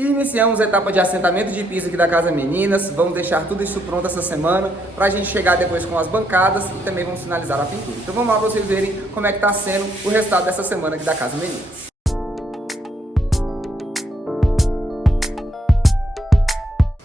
E iniciamos a etapa de assentamento de piso aqui da Casa Meninas. Vamos deixar tudo isso pronto essa semana para a gente chegar depois com as bancadas e também vamos finalizar a pintura. Então vamos lá para vocês verem como é que está sendo o resultado dessa semana aqui da Casa Meninas.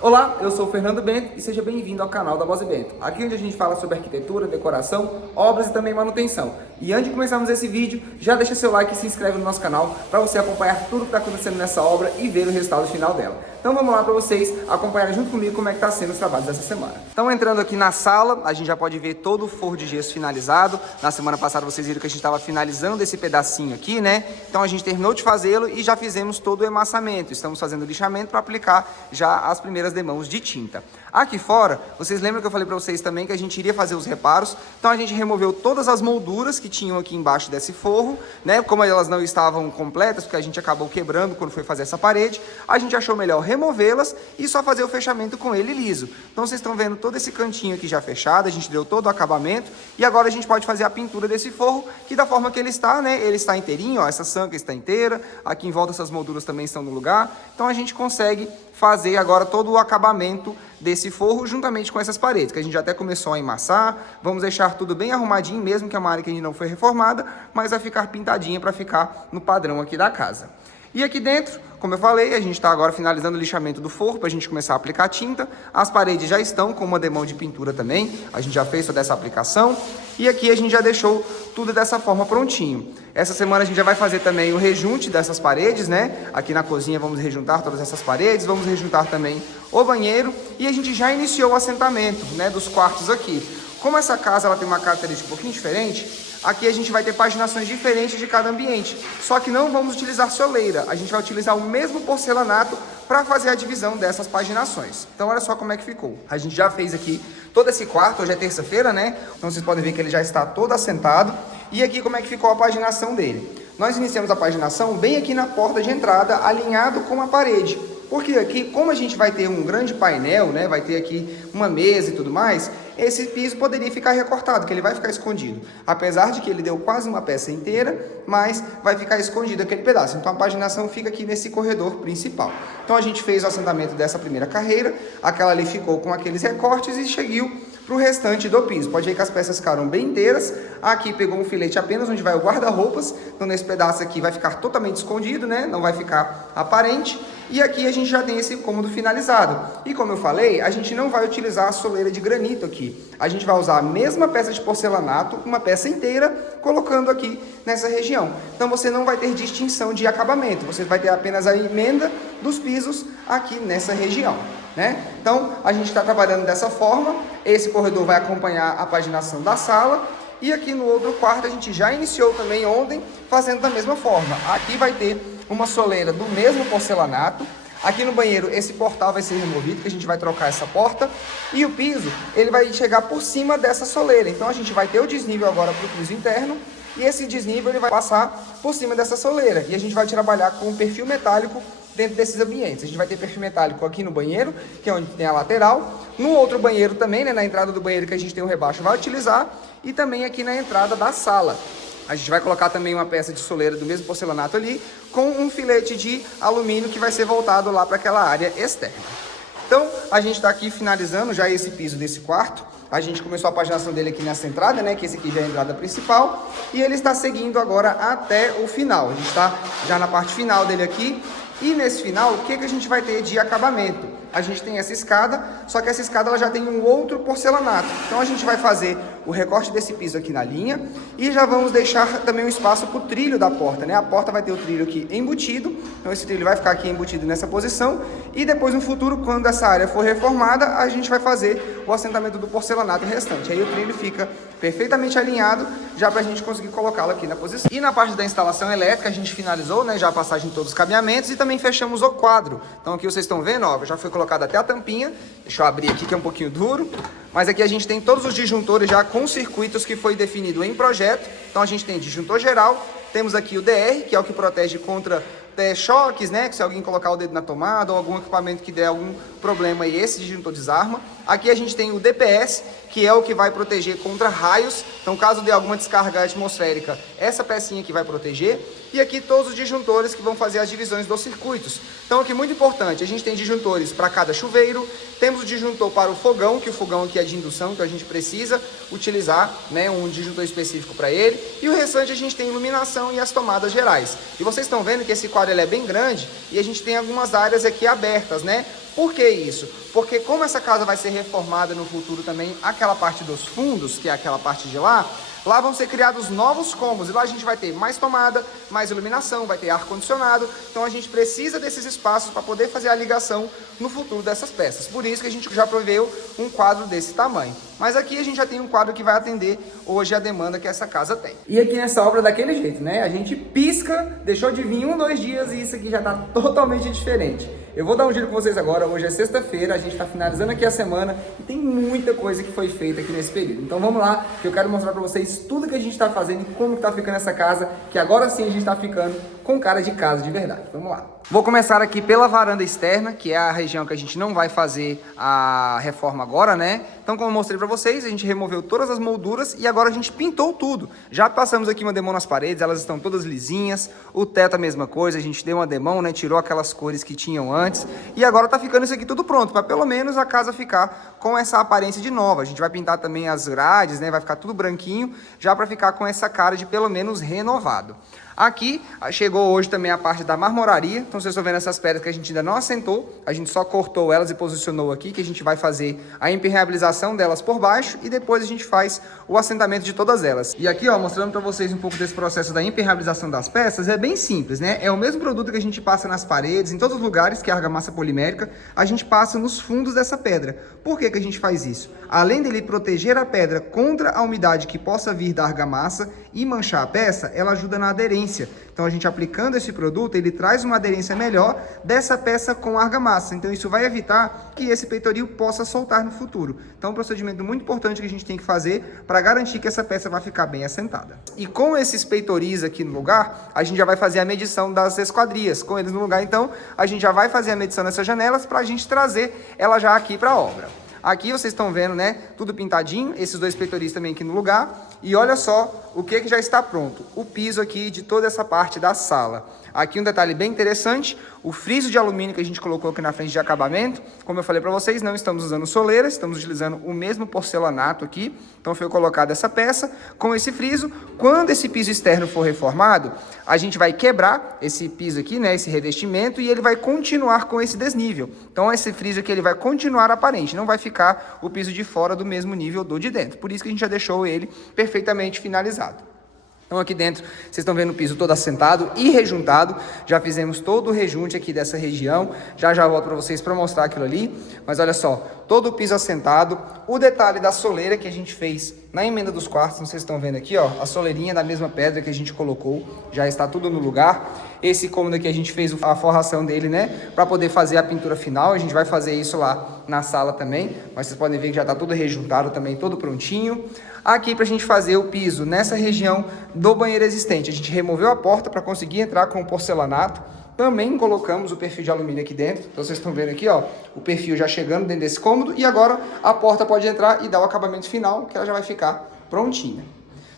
Olá, eu sou o Fernando Bento e seja bem-vindo ao canal da Bosi Bento. Aqui onde a gente fala sobre arquitetura, decoração, obras e também manutenção. E antes de começarmos esse vídeo, já deixa seu like e se inscreve no nosso canal para você acompanhar tudo que está acontecendo nessa obra e ver o resultado final dela. Então vamos lá para vocês acompanharem junto comigo como é que está sendo os trabalhos dessa semana. Então entrando aqui na sala, a gente já pode ver todo o forro de gesso finalizado. Na semana passada vocês viram que a gente estava finalizando esse pedacinho aqui, né? Então a gente terminou de fazê-lo e já fizemos todo o emassamento. Estamos fazendo lixamento para aplicar já as primeiras demãos de tinta. Aqui fora, vocês lembram que eu falei para vocês também que a gente iria fazer os reparos, então a gente removeu todas as molduras que tinham aqui embaixo desse forro, né? Como elas não estavam completas, porque a gente acabou quebrando quando foi fazer essa parede, a gente achou melhor removê-las e só fazer o fechamento com ele liso. Então vocês estão vendo todo esse cantinho aqui já fechado, a gente deu todo o acabamento e agora a gente pode fazer a pintura desse forro, que da forma que ele está, né? Ele está inteirinho, ó, essa sanca está inteira, aqui em volta essas molduras também estão no lugar, então a gente consegue fazer agora todo o acabamento desse forro juntamente com essas paredes, que a gente já até começou a emassar. Vamos deixar tudo bem arrumadinho, mesmo que a área que a gente não foi reformada, mas vai ficar pintadinha para ficar no padrão aqui da casa. E aqui dentro, como eu falei, a gente está agora finalizando o lixamento do forro para a gente começar a aplicar tinta. As paredes já estão com uma demão de pintura também, a gente já fez toda essa aplicação. E aqui a gente já deixou tudo dessa forma prontinho. Essa semana a gente já vai fazer também o rejunte dessas paredes, né? Aqui na cozinha vamos rejuntar todas essas paredes, vamos rejuntar também o banheiro. E a gente já iniciou o assentamento, né, dos quartos aqui. Como essa casa ela tem uma característica um pouquinho diferente, aqui a gente vai ter paginações diferentes de cada ambiente. Só que não vamos utilizar soleira, a gente vai utilizar o mesmo porcelanato para fazer a divisão dessas paginações. Então olha só como é que ficou. A gente já fez aqui todo esse quarto, hoje é terça-feira, né? Então vocês podem ver que ele já está todo assentado. E aqui como é que ficou a paginação dele. Nós iniciamos a paginação bem aqui na porta de entrada, alinhado com a parede. Porque aqui, como a gente vai ter um grande painel, né? Vai ter aqui uma mesa e tudo mais, esse piso poderia ficar recortado, que ele vai ficar escondido. Apesar de que ele deu quase uma peça inteira, mas vai ficar escondido aquele pedaço. Então a paginação fica aqui nesse corredor principal. Então a gente fez o assentamento dessa primeira carreira, aquela ali ficou com aqueles recortes e seguiu para o restante do piso. Pode ver que as peças ficaram bem inteiras. Aqui pegou um filete apenas onde vai o guarda-roupas. Então nesse pedaço aqui vai ficar totalmente escondido, né? Não vai ficar aparente. E aqui a gente já tem esse cômodo finalizado. E como eu falei, a gente não vai utilizar a soleira de granito aqui. A gente vai usar a mesma peça de porcelanato, uma peça inteira, colocando aqui nessa região. Então você não vai ter distinção de acabamento. Você vai ter apenas a emenda dos pisos aqui nessa região, né? Então a gente está trabalhando dessa forma. Esse corredor vai acompanhar a paginação da sala. E aqui no outro quarto a gente já iniciou também ontem, fazendo da mesma forma. Aqui vai ter uma soleira do mesmo porcelanato. Aqui no banheiro esse portal vai ser removido, que a gente vai trocar essa porta. E o piso, ele vai chegar por cima dessa soleira. Então a gente vai ter o desnível agora para o piso interno. E esse desnível ele vai passar por cima dessa soleira. E a gente vai trabalhar com um perfil metálico dentro desses ambientes. A gente vai ter perfil metálico aqui no banheiro, que é onde tem a lateral. No outro banheiro também, né, na entrada do banheiro que a gente tem o rebaixo, vai utilizar. E também aqui na entrada da sala. A gente vai colocar também uma peça de soleira do mesmo porcelanato ali, com um filete de alumínio que vai ser voltado lá para aquela área externa. Então, a gente está aqui finalizando já esse piso desse quarto. A gente começou a paginação dele aqui nessa entrada, né? Que esse aqui já é a entrada principal. E ele está seguindo agora até o final. A gente está já na parte final dele aqui. E nesse final, o que a gente vai ter de acabamento? A gente tem essa escada, só que essa escada ela já tem um outro porcelanato. Então a gente vai fazer o recorte desse piso aqui na linha e já vamos deixar também um espaço para o trilho da porta, né? A porta vai ter o trilho aqui embutido, então esse trilho vai ficar aqui embutido nessa posição e depois no futuro, quando essa área for reformada, a gente vai fazer o assentamento do porcelanato restante. Aí o trilho fica perfeitamente alinhado, já para a gente conseguir colocá-lo aqui na posição. E na parte da instalação elétrica a gente finalizou, né? Já a passagem de todos os cabeamentos e também fechamos o quadro. Então aqui vocês estão vendo, ó, já foi colocada até a tampinha. Deixa eu abrir aqui que é um pouquinho duro. Mas aqui a gente tem todos os disjuntores já com circuitos que foi definido em projeto. Então a gente tem disjuntor geral, temos aqui o DR, que é o que protege contra choques, né? Que se alguém colocar o dedo na tomada ou algum equipamento que der algum problema aí, esse disjuntor desarma. Aqui a gente tem o DPS, que é o que vai proteger contra raios. Então caso dê alguma descarga atmosférica, essa pecinha aqui vai proteger. e aqui todos os disjuntores que vão fazer as divisões dos circuitos. Então aqui muito importante, a gente tem disjuntores para cada chuveiro, temos o disjuntor para o fogão, que o fogão aqui é de indução, então a gente precisa utilizar, né, um disjuntor específico para ele, e o restante a gente tem iluminação e as tomadas gerais. E vocês estão vendo que esse quadro ele é bem grande e a gente tem algumas áreas aqui abertas, né? Por que isso? Porque como essa casa vai ser reformada no futuro também, aquela parte dos fundos, que é aquela parte de lá vão ser criados novos cômodos, e lá a gente vai ter mais tomada, mais iluminação, vai ter ar-condicionado, então a gente precisa desses espaços para poder fazer a ligação no futuro dessas peças. Por isso que a gente já proveu um quadro desse tamanho. Mas aqui a gente já tem um quadro que vai atender hoje a demanda que essa casa tem. E aqui nessa obra daquele jeito, né? A gente pisca, deixou de vir 1, 2 dias e isso aqui já tá totalmente diferente. Eu vou dar um giro com vocês agora, hoje é sexta-feira, a gente tá finalizando aqui a semana e tem muita coisa que foi feita aqui nesse período. Então vamos lá, que eu quero mostrar pra vocês tudo que a gente tá fazendo e como que tá ficando essa casa, que agora sim a gente tá ficando com cara de casa de verdade. Vamos lá. Vou começar aqui pela varanda externa, que é a região que a gente não vai fazer a reforma agora, né? Então, como eu mostrei pra vocês, a gente removeu todas as molduras e agora a gente pintou tudo. Já passamos aqui uma demão nas paredes, elas estão todas lisinhas. O teto a mesma coisa, a gente deu uma demão, né? Tirou aquelas cores que tinham antes. E agora tá ficando isso aqui tudo pronto, para pelo menos a casa ficar com essa aparência de nova. A gente vai pintar também as grades, né? Vai ficar tudo branquinho, já para ficar com essa cara de pelo menos renovado. Aqui chegou hoje também a parte da marmoraria, então vocês estão vendo essas pedras que a gente ainda não assentou, a gente só cortou elas e posicionou aqui, que a gente vai fazer a impermeabilização delas por baixo e depois a gente faz o assentamento de todas elas. E aqui, ó, mostrando para vocês um pouco desse processo da impermeabilização das peças, é bem simples, né? É o mesmo produto que a gente passa nas paredes, em todos os lugares, que é a argamassa polimérica, a gente passa nos fundos dessa pedra. Por que que a gente faz isso? Além dele proteger a pedra contra a umidade que possa vir da argamassa e manchar a peça, ela ajuda na aderência. Então a gente aplicando esse produto, ele traz uma aderência melhor dessa peça com a argamassa. Então isso vai evitar que esse peitoril possa soltar no futuro. Então um procedimento muito importante que a gente tem que fazer para garantir que essa peça vai ficar bem assentada. E com esses peitoris aqui no lugar, a gente já vai fazer a medição das esquadrias. Com eles no lugar, então, a gente já vai fazer a medição dessas janelas para a gente trazer ela já aqui para a obra. Aqui vocês estão vendo, né, tudo pintadinho, esses dois peitoris também aqui no lugar. E olha só o que já está pronto, o piso aqui de toda essa parte da sala. Aqui um detalhe bem interessante, o friso de alumínio que a gente colocou aqui na frente de acabamento. Como eu falei para vocês, não estamos usando soleira, estamos utilizando o mesmo porcelanato aqui. Então foi colocada essa peça com esse friso. Quando esse piso externo for reformado, a gente vai quebrar esse piso aqui, né, esse revestimento, e ele vai continuar com esse desnível. Então esse friso aqui ele vai continuar aparente, não vai ficar o piso de fora do mesmo nível do de dentro. Por isso que a gente já deixou ele perfeitamente finalizado. Então aqui dentro, vocês estão vendo o piso todo assentado e rejuntado. Já fizemos todo o rejunte aqui dessa região. Já volto para vocês para mostrar aquilo ali. Mas olha só, todo o piso assentado. O detalhe da soleira que a gente fez na emenda dos quartos. Vocês estão vendo aqui, ó, a soleirinha da mesma pedra que a gente colocou. Já está tudo no lugar. Esse cômodo aqui a gente fez a forração dele, né, para poder fazer a pintura final. A gente vai fazer isso lá na sala também. Mas vocês podem ver que já está tudo rejuntado também, todo prontinho. Aqui para a gente fazer o piso nessa região do banheiro existente. A gente removeu a porta para conseguir entrar com o porcelanato. Também colocamos o perfil de alumínio aqui dentro. Então vocês estão vendo aqui, ó, o perfil já chegando dentro desse cômodo. E agora a porta pode entrar e dar o acabamento final, que ela já vai ficar prontinha.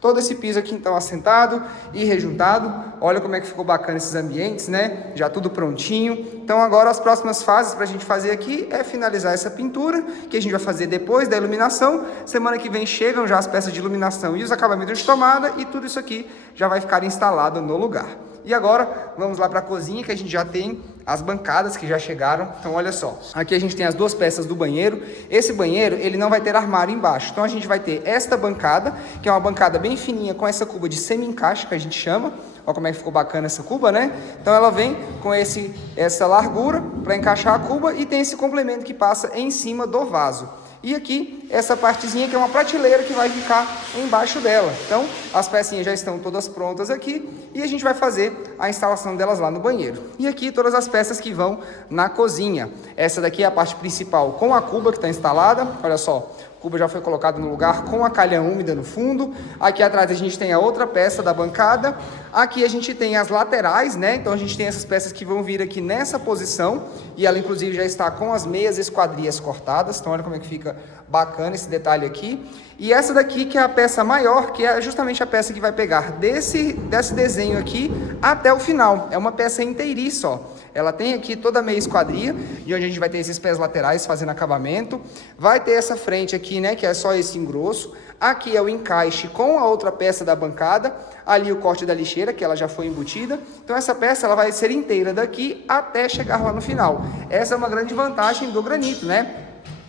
Todo esse piso aqui então assentado e rejuntado. Olha como é que ficou bacana esses ambientes, né? Já tudo prontinho. Então agora as próximas fases para a gente fazer aqui é finalizar essa pintura, que a gente vai fazer depois da iluminação. Semana que vem chegam já as peças de iluminação e os acabamentos de tomada, e tudo isso aqui já vai ficar instalado no lugar. E agora vamos lá para a cozinha, que a gente já tem as bancadas que já chegaram. Então olha só, aqui a gente tem as duas peças do banheiro. Esse banheiro ele não vai ter armário embaixo, então a gente vai ter esta bancada, que é uma bancada bem fininha com essa cuba de semi-encaixe que a gente chama. Olha como é que ficou bacana essa cuba, né? Então ela vem com essa largura para encaixar a cuba e tem esse complemento que passa em cima do vaso. E aqui, essa partezinha que é uma prateleira que vai ficar embaixo dela. Então, as pecinhas já estão todas prontas aqui e a gente vai fazer a instalação delas lá no banheiro. E aqui, todas as peças que vão na cozinha. Essa daqui é a parte principal com a cuba que está instalada. Olha só, a cuba já foi colocada no lugar com a calha úmida no fundo. Aqui atrás a gente tem a outra peça da bancada. Aqui a gente tem as laterais, né? Então a gente tem essas peças que vão vir aqui nessa posição. E ela inclusive já está com as meias esquadrias cortadas. Então olha como é que fica bacana bacana esse detalhe aqui. E essa daqui que é a peça maior, que é justamente a peça que vai pegar desse desenho aqui até o final. É uma peça inteiriça, ó. Ela tem aqui toda a meia esquadria, de onde a gente vai ter esses pés laterais fazendo acabamento. Vai ter essa frente aqui, né, que é só esse engrosso. Aqui é o encaixe com a outra peça da bancada. Ali o corte da lixeira, que ela já foi embutida. Então essa peça ela vai ser inteira daqui até chegar lá no final. Essa é uma grande vantagem do granito, né?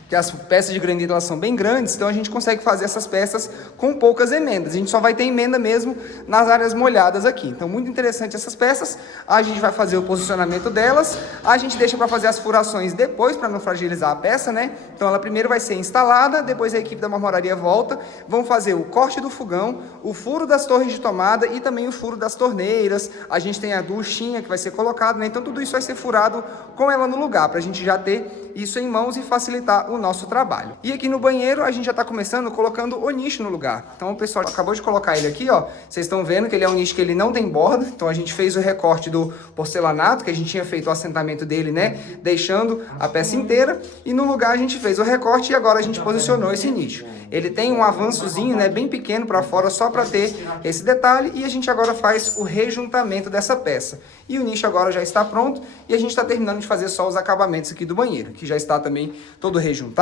Que as peças de granito elas são bem grandes, então a gente consegue fazer essas peças com poucas emendas. A gente só vai ter emenda mesmo nas áreas molhadas aqui. Então, muito interessante essas peças. A gente vai fazer o posicionamento delas. A gente deixa para fazer as furações depois, para não fragilizar a peça, né? Então, ela primeiro vai ser instalada, depois a equipe da marmoraria volta. Vão fazer o corte do fogão, o furo das torres de tomada e também o furo das torneiras. A gente tem a duchinha que vai ser colocada, né? Então, tudo isso vai ser furado com ela no lugar, para a gente já ter isso em mãos e facilitar o nosso trabalho. E aqui no banheiro a gente já está começando colocando o nicho no lugar. Então o pessoal acabou de colocar ele aqui, ó. Vocês estão vendo que ele é um nicho que ele não tem borda. Então a gente fez o recorte do porcelanato, que a gente tinha feito o assentamento dele, né? Deixando a peça inteira. E no lugar a gente fez o recorte e agora a gente posicionou esse nicho. Ele tem um avançozinho, né? Bem pequeno para fora, só para ter esse detalhe. E a gente agora faz o rejuntamento dessa peça. E o nicho agora já está pronto. E a gente está terminando de fazer só os acabamentos aqui do banheiro, que já está também todo rejuntado.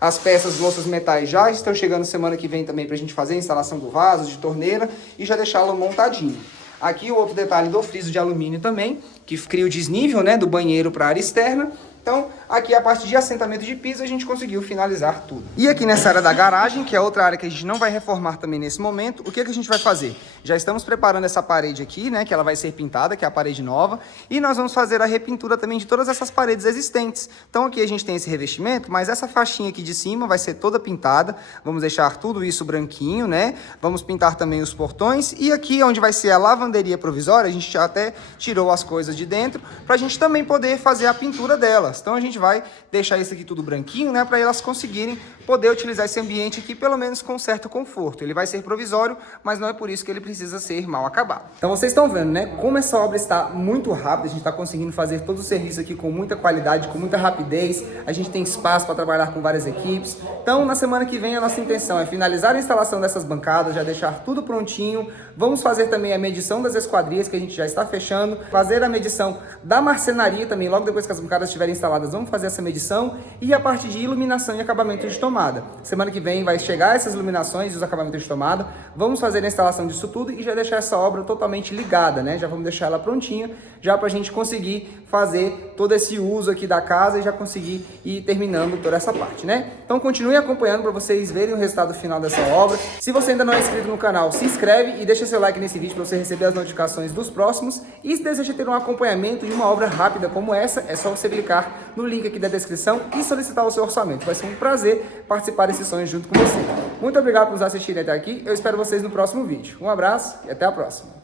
As peças, louças metais já estão chegando semana que vem também para a gente fazer a instalação do vaso, de torneira e já deixá-lo montadinho. Aqui o outro detalhe do friso de alumínio também, que cria o desnível, né, do banheiro para a área externa. Então, aqui a parte de assentamento de piso a gente conseguiu finalizar tudo. E aqui nessa área da garagem, que é outra área que a gente não vai reformar também nesse momento, o que a gente vai fazer? Já estamos preparando essa parede aqui, né, que ela vai ser pintada, que é a parede nova, e nós vamos fazer a repintura também de todas essas paredes existentes. Então aqui a gente tem esse revestimento, mas essa faixinha aqui de cima vai ser toda pintada, vamos deixar tudo isso branquinho, né? Vamos pintar também os portões, e aqui onde vai ser a lavanderia provisória, a gente já até tirou as coisas de dentro, para a gente também poder fazer a pintura delas. Então a gente vai deixar isso aqui tudo branquinho, né, para elas conseguirem poder utilizar esse ambiente aqui pelo menos com certo conforto. Ele vai ser provisório, mas não é por isso que ele precisa ser mal acabado. Então vocês estão vendo, né, como essa obra está muito rápida, a gente está conseguindo fazer todo o serviço aqui com muita qualidade, com muita rapidez, a gente tem espaço para trabalhar com várias equipes. Então na semana que vem a nossa intenção é finalizar a instalação dessas bancadas, já deixar tudo prontinho. Vamos fazer também a medição das esquadrias, que a gente já está fechando, fazer a medição da marcenaria também, logo depois que as bancadas estiverem instaladas, vamos fazer essa medição, e a parte de iluminação e acabamento de tomada. Semana que vem vai chegar essas iluminações e os acabamentos de tomada, vamos fazer a instalação disso tudo e já deixar essa obra totalmente ligada, né? Já vamos deixar ela prontinha, já para a gente conseguir fazer todo esse uso aqui da casa e já conseguir ir terminando toda essa parte, né? Então continue acompanhando para vocês verem o resultado final dessa obra. Se você ainda não é inscrito no canal, se inscreve e deixa seu like nesse vídeo para você receber as notificações dos próximos. E se deseja ter um acompanhamento de uma obra rápida como essa, é só você clicar no link aqui da descrição e solicitar o seu orçamento. Vai ser um prazer participar desse sonho junto com você. Muito obrigado por nos assistirem até aqui. Eu espero vocês no próximo vídeo. Um abraço e até a próxima.